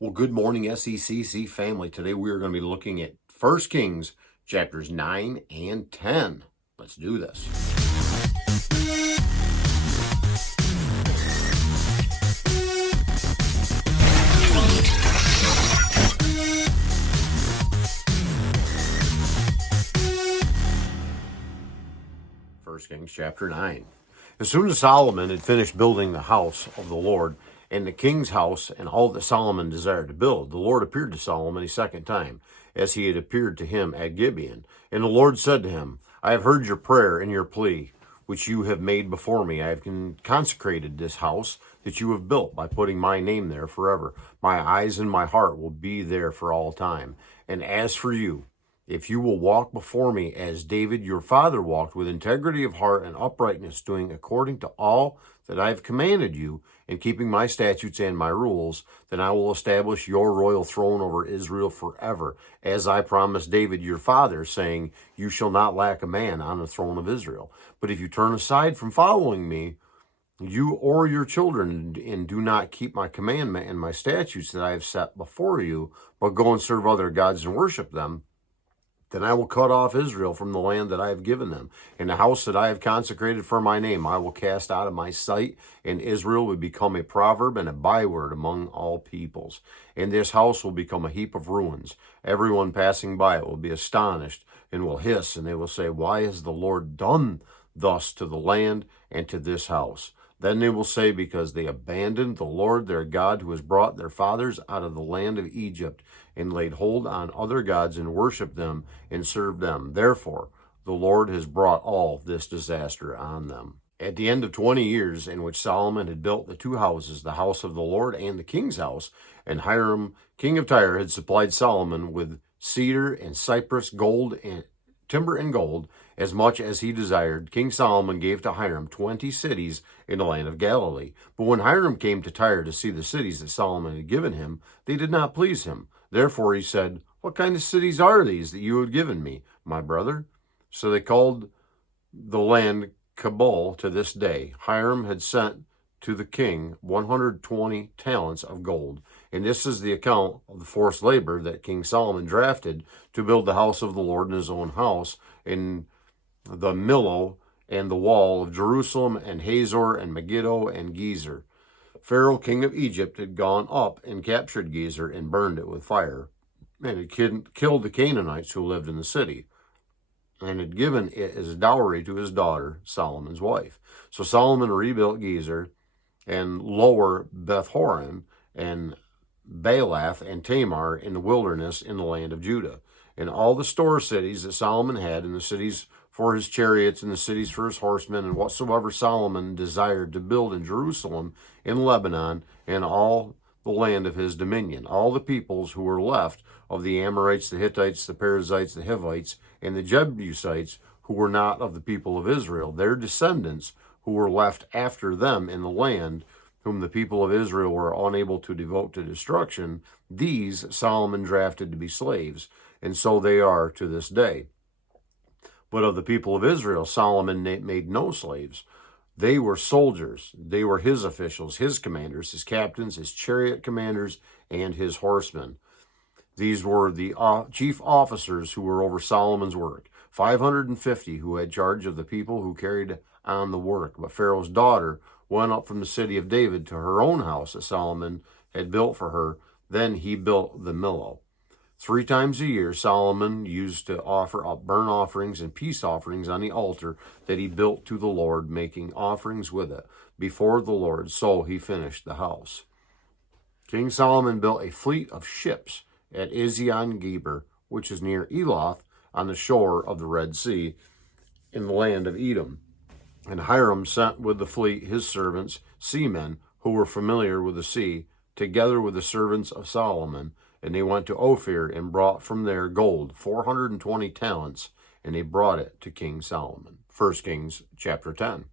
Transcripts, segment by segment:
Well, good morning, SECC family. Today we are going to be looking at 1 Kings chapters 9 and 10. Let's do this. First Kings chapter 9. As soon as Solomon had finished building the house of the Lord and the king's house and all that Solomon desired to build, the Lord appeared to Solomon a second time, as he had appeared to him at Gibeon. And the Lord said to him, I have heard your prayer and your plea, which you have made before me. I have consecrated this house that you have built by putting my name there forever. My eyes and my heart will be there for all time. And as for you, if you will walk before me as David your father walked, with integrity of heart and uprightness, doing according to all that I have commanded you, and keeping my statutes and my rules, then I will establish your royal throne over Israel forever, as I promised David your father, saying, you shall not lack a man on the throne of Israel. But if you turn aside from following me, you or your children, and do not keep my commandment and my statutes that I have set before you, but go and serve other gods and worship them, then I will cut off Israel from the land that I have given them, and the house that I have consecrated for my name I will cast out of my sight, and Israel will become a proverb and a byword among all peoples. And this house will become a heap of ruins. Everyone passing by it will be astonished and will hiss, and they will say, why has the Lord done thus to the land and to this house? Then they will say, because they abandoned the Lord their God, who has brought their fathers out of the land of Egypt, and laid hold on other gods and worshipped them and served them. Therefore, the Lord has brought all this disaster on them. At the end of 20 years, in which Solomon had built the two houses, the house of the Lord and the king's house, and Hiram, king of Tyre, had supplied Solomon with cedar and cypress, gold and timber and gold, as much as he desired, King Solomon gave to Hiram 20 cities in the land of Galilee. But when Hiram came to Tyre to see the cities that Solomon had given him, they did not please him. Therefore he said, what kind of cities are these that you have given me, my brother? So they called the land Cabul to this day. Hiram had sent to the king 120 talents of gold. And this is the account of the forced labor that King Solomon drafted to build the house of the Lord in his own house, in the Millo, and the wall of Jerusalem, and Hazor, and Megiddo, and Gezer. Pharaoh, king of Egypt, had gone up and captured Gezer and burned it with fire, and had killed the Canaanites who lived in the city, and had given it as a dowry to his daughter, Solomon's wife. So Solomon rebuilt Gezer, and lower Beth-horon, and Baalath, and Tamar in the wilderness in the land of Judah. And all the store cities that Solomon had, and the cities for his chariots, and the cities for his horsemen, and whatsoever Solomon desired to build in Jerusalem, in Lebanon, and all the land of his dominion. All the peoples who were left of the Amorites, the Hittites, the Perizzites, the Hivites, and the Jebusites, who were not of the people of Israel, their descendants who were left after them in the land, whom the people of Israel were unable to devote to destruction, these Solomon drafted to be slaves, and so they are to this day. But of the people of Israel, Solomon made no slaves. They were soldiers. They were his officials, his commanders, his captains, his chariot commanders, and his horsemen. These were the chief officers who were over Solomon's work, 550 who had charge of the people who carried on the work. But Pharaoh's daughter went up from the city of David to her own house that Solomon had built for her. Then he built the Millo. 3 times a year, Solomon used to offer up burnt offerings and peace offerings on the altar that he built to the Lord, making offerings with it before the Lord. So he finished the house. King Solomon built a fleet of ships at Ezion-Geber, which is near Eloth, on the shore of the Red Sea, in the land of Edom. And Hiram sent with the fleet his servants, seamen, who were familiar with the sea, together with the servants of Solomon. And they went to Ophir and brought from there gold, 420 talents, and they brought it to King Solomon. 1 Kings chapter 10.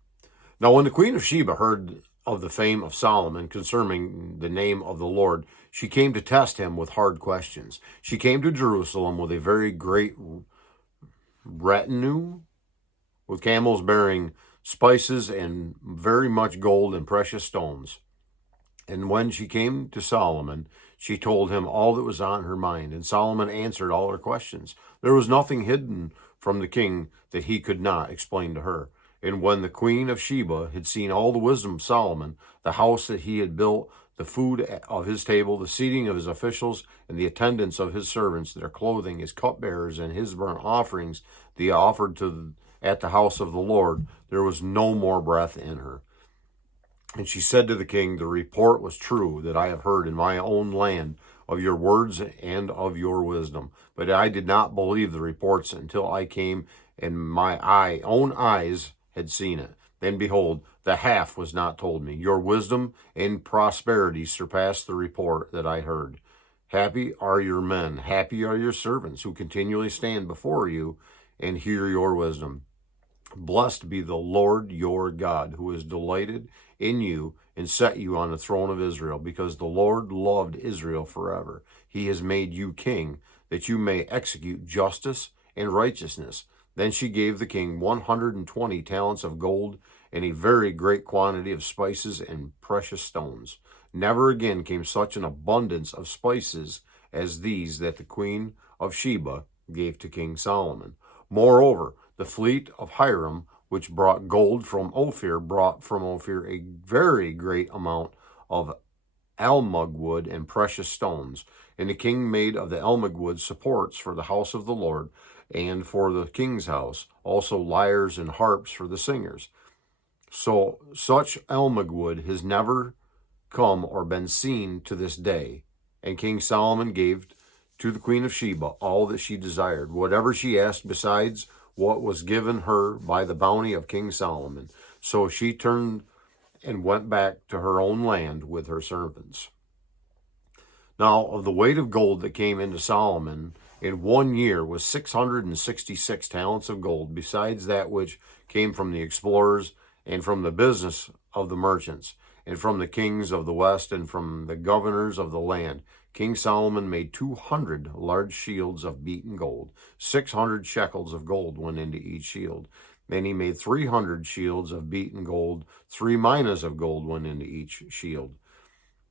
Now when the queen of Sheba heard of the fame of Solomon concerning the name of the Lord, she came to test him with hard questions. She came to Jerusalem with a very great retinue, with camels bearing spices and very much gold and precious stones. And when she came to Solomon, She told him all that was on her mind, and Solomon answered all her questions. There was nothing hidden from the king that he could not explain to her. And when the queen of Sheba had seen all the wisdom of Solomon, the house that he had built, the food of his table, the seating of his officials, and the attendance of his servants, their clothing, his cupbearers, and his burnt offerings that he offered at the house of the Lord, there was no more breath in her. And she said to the king, the report was true that I have heard in my own land of your words and of your wisdom. But I did not believe the reports until I came and my own eyes had seen it. Then behold, the half was not told me. Your wisdom and prosperity surpassed the report that I heard. Happy are your men, happy are your servants who continually stand before you and hear your wisdom. Blessed be the Lord your God, who is delighted in you and set you on the throne of Israel, because the Lord loved Israel forever. He has made you king, that you may execute justice and righteousness. Then she gave the king 120 talents of gold and a very great quantity of spices and precious stones. Never again came such an abundance of spices as these that the queen of Sheba gave to King Solomon. Moreover, the fleet of Hiram, which brought gold from Ophir, brought from Ophir a very great amount of almug wood and precious stones. And the king made of the almug wood supports for the house of the Lord and for the king's house, also lyres and harps for the singers. So such almug wood has never come or been seen to this day. And King Solomon gave to the queen of Sheba all that she desired, whatever she asked besides what was given her by the bounty of King Solomon. So she turned and went back to her own land with her servants. Now, of the weight of gold that came into Solomon in 1 year was 666 talents of gold, besides that which came from the explorers and from the business of the merchants, and from the kings of the west and from the governors of the land. King Solomon made 200 large shields of beaten gold. 600 shekels of gold went into each shield. Then he made 300 shields of beaten gold. 3 minas of gold went into each shield.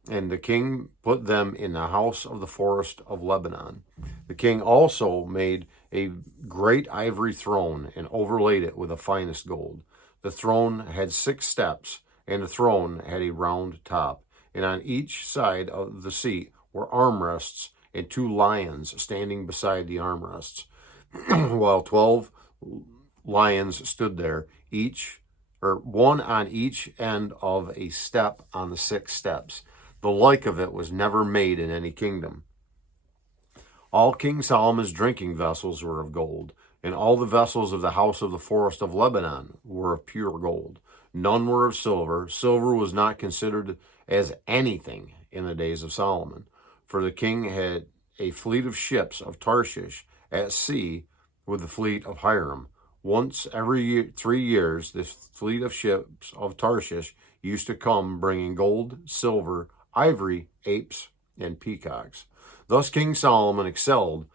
And the king put them in the house of the forest of Lebanon. The king also made a great ivory throne and overlaid it with the finest gold. The throne had 6 steps, and the throne had a round top. And on each side of the seat were armrests and 2 lions standing beside the armrests, while 12 lions stood there, one on each end of a step on the 6 steps. The like of it was never made in any kingdom. All King Solomon's drinking vessels were of gold, and all the vessels of the house of the forest of Lebanon were of pure gold. None were of silver. Silver was not considered as anything in the days of Solomon. For the king had a fleet of ships of Tarshish at sea with the fleet of Hiram. Once every 3 years, this fleet of ships of Tarshish used to come bringing gold, silver, ivory, apes, and peacocks. Thus King Solomon excelled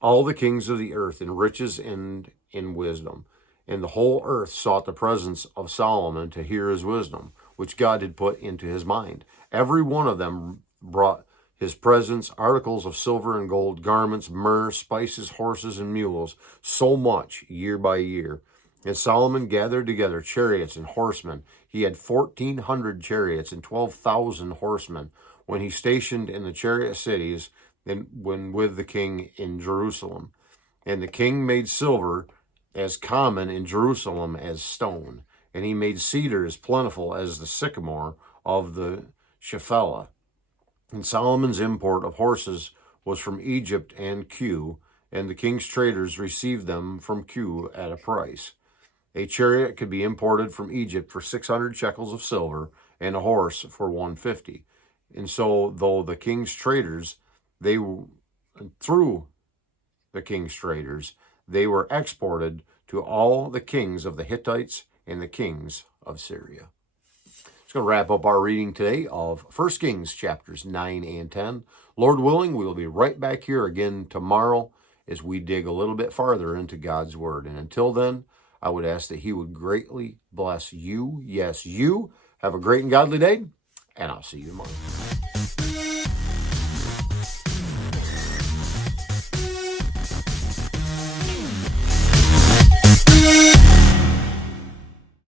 all the kings of the earth in riches and in wisdom. And the whole earth sought the presence of Solomon to hear his wisdom, which God had put into his mind. Every one of them brought his presents, articles of silver and gold, garments, myrrh, spices, horses, and mules, so much year by year. And Solomon gathered together chariots and horsemen. He had 1,400 chariots and 12,000 horsemen when he stationed in the chariot cities and when with the king in Jerusalem. And the king made silver as common in Jerusalem as stone, and he made cedar as plentiful as the sycamore of the Shephelah. And Solomon's import of horses was from Egypt and Kue, and the king's traders received them from Kue at a price. A chariot could be imported from Egypt for 600 shekels of silver, and a horse for 150. And so, through the king's traders, they were exported to all the kings of the Hittites and the kings of Syria. It's going to wrap up our reading today of 1 Kings chapters 9 and 10. Lord willing, we will be right back here again tomorrow as we dig a little bit farther into God's Word. And until then, I would ask that He would greatly bless you. Yes, you. Have a great and godly day, and I'll see you tomorrow.